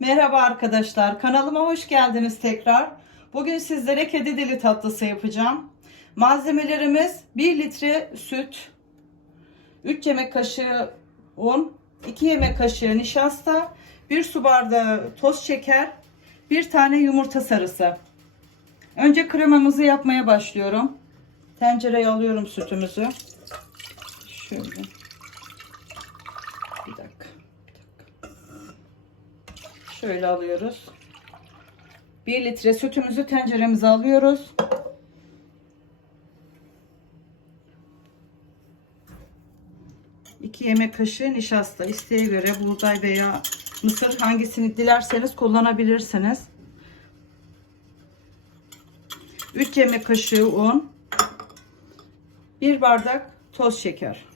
Merhaba arkadaşlar, kanalıma hoş geldiniz tekrar. Bugün sizlere kedi dili tatlısı yapacağım. Malzemelerimiz 1 litre süt, 3 yemek kaşığı un, 2 yemek kaşığı nişasta, 1 su bardağı toz şeker, 1 tane yumurta sarısı. Önce kremamızı yapmaya başlıyorum. Tencereye alıyorum sütümüzü. Şöyle. Bir dakika. Şöyle alıyoruz. 1 litre sütümüzü tenceremize alıyoruz. İki yemek kaşığı nişasta isteğe göre buğday veya mısır hangisini dilerseniz kullanabilirsiniz. 3 yemek kaşığı un. 1 bardak toz şeker.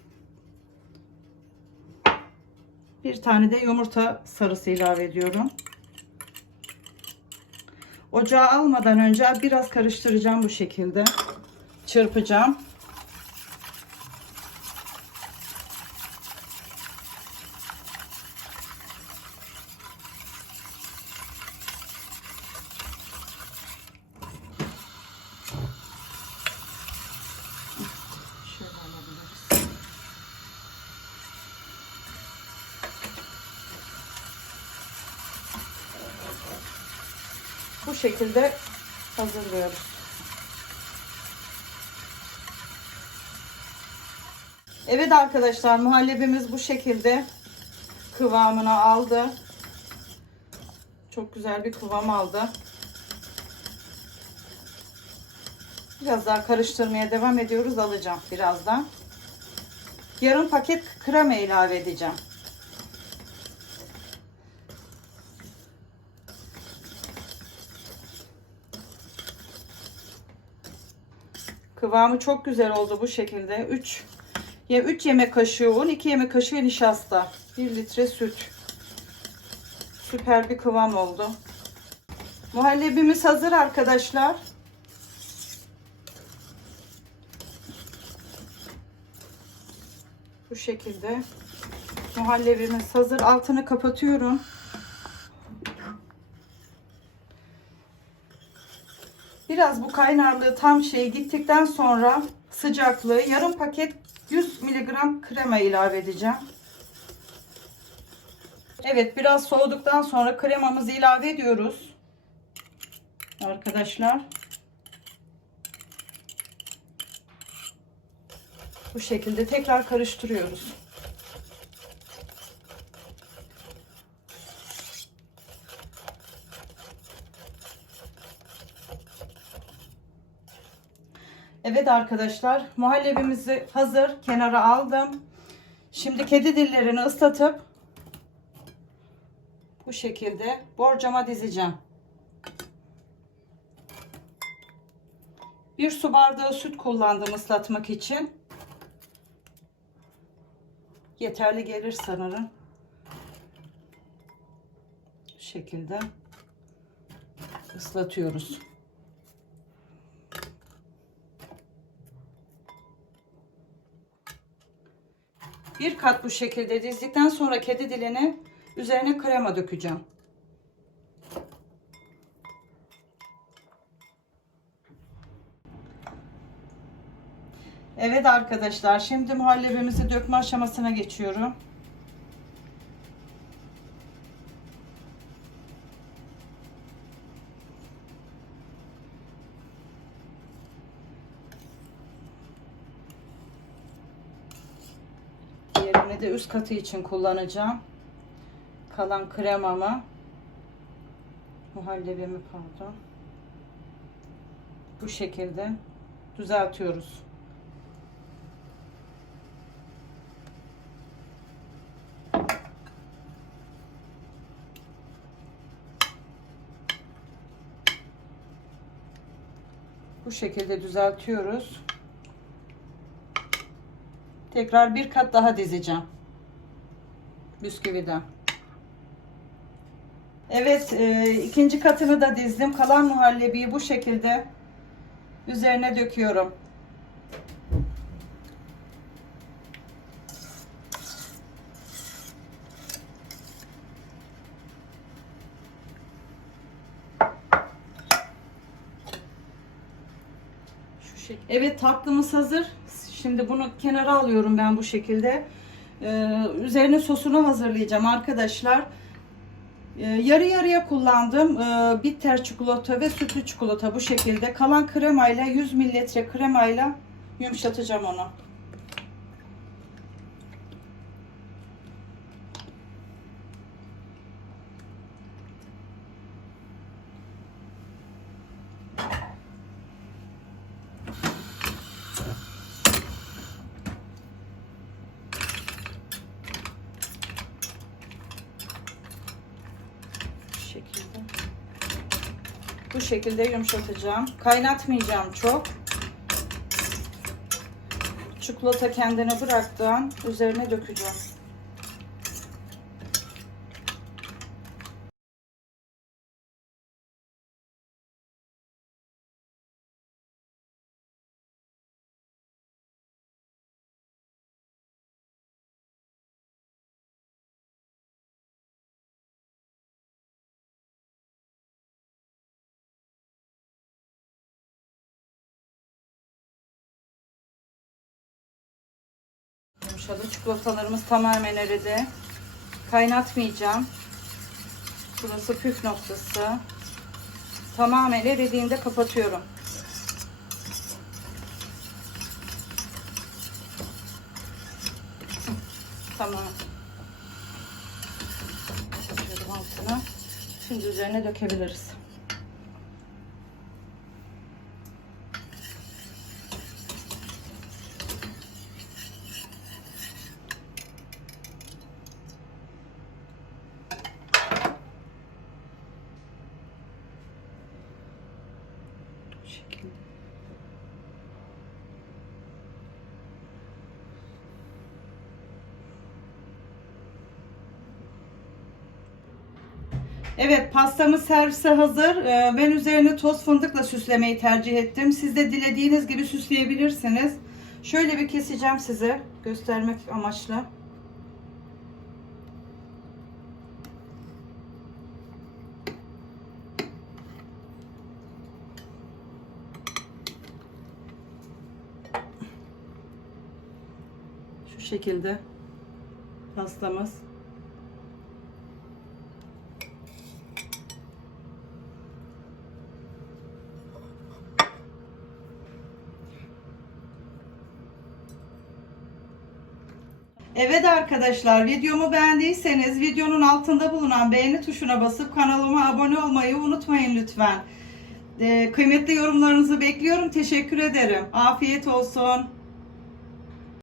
Bir tane de yumurta sarısı ilave ediyorum. Ocağa almadan önce biraz karıştıracağım bu şekilde. Çırpacağım. Bu şekilde hazırlıyoruz. Evet arkadaşlar muhallebimiz bu şekilde kıvamını aldı. Çok güzel bir kıvam aldı. Biraz daha karıştırmaya devam ediyoruz. Alacağım birazdan. Yarım paket krema ilave edeceğim. Kıvamı çok güzel oldu bu şekilde. 3 ya 3 yemek kaşığı un, 2 yemek kaşığı nişasta, 1 litre süt. Süper bir kıvam oldu. Muhallebimiz hazır arkadaşlar. Bu şekilde muhallebimiz hazır. Altını kapatıyorum. Biraz bu kaynarlığı tam şey gittikten sonra sıcaklığı yarım paket 100 miligram krema ilave edeceğim. Evet biraz soğuduktan sonra kremamızı ilave ediyoruz. Arkadaşlar. Bu şekilde tekrar karıştırıyoruz. Evet arkadaşlar muhallebimizi hazır kenara aldım. Şimdi kedi dillerini ıslatıp bu şekilde borcama dizeceğim. Bir su bardağı süt kullandım ıslatmak için. Yeterli gelir sanırım. Bu şekilde ıslatıyoruz. Bir kat bu şekilde dizdikten sonra kedi dilini üzerine krema dökeceğim. Evet arkadaşlar şimdi muhallebimizi dökme aşamasına geçiyorum. De üst katı için kullanacağım. Kalan kremamı muhallebimi pardon. Bu şekilde düzeltiyoruz. Bu şekilde düzeltiyoruz. Tekrar bir kat daha dizeceğim. Bisküviden. Evet e, ikinci katını da dizdim. Kalan muhallebiyi bu şekilde üzerine döküyorum. Evet tatlımız hazır. Şimdi bunu kenara alıyorum ben bu şekilde. Ee, üzerine sosunu hazırlayacağım arkadaşlar. Ee, yarı yarıya kullandım. Ee, bitter çikolata ve sütlü çikolata bu şekilde. Kalan kremayla 100 mililitre kremayla yumuşatacağım onu. Bu şekilde. Bu şekilde yumuşatacağım. Kaynatmayacağım çok. Çikolata kendine bıraktığım üzerine dökeceğim. Yumuşadı. Çikolatalarımız tamamen eridi. Kaynatmayacağım. Burası püf noktası. Tamamen eridiğinde kapatıyorum. Tamam. Şimdi üzerine dökebiliriz. Bu şekilde. Evet pastamız servise hazır. Ee, Ben üzerine toz fındıkla süslemeyi tercih ettim. Siz de dilediğiniz gibi süsleyebilirsiniz. Şöyle bir keseceğim size göstermek amaçlı. Şu şekilde pastamız. Evet arkadaşlar videomu beğendiyseniz videonun altında bulunan beğeni tuşuna basıp kanalıma abone olmayı unutmayın lütfen. Ee, kıymetli yorumlarınızı bekliyorum. Teşekkür ederim. Afiyet olsun.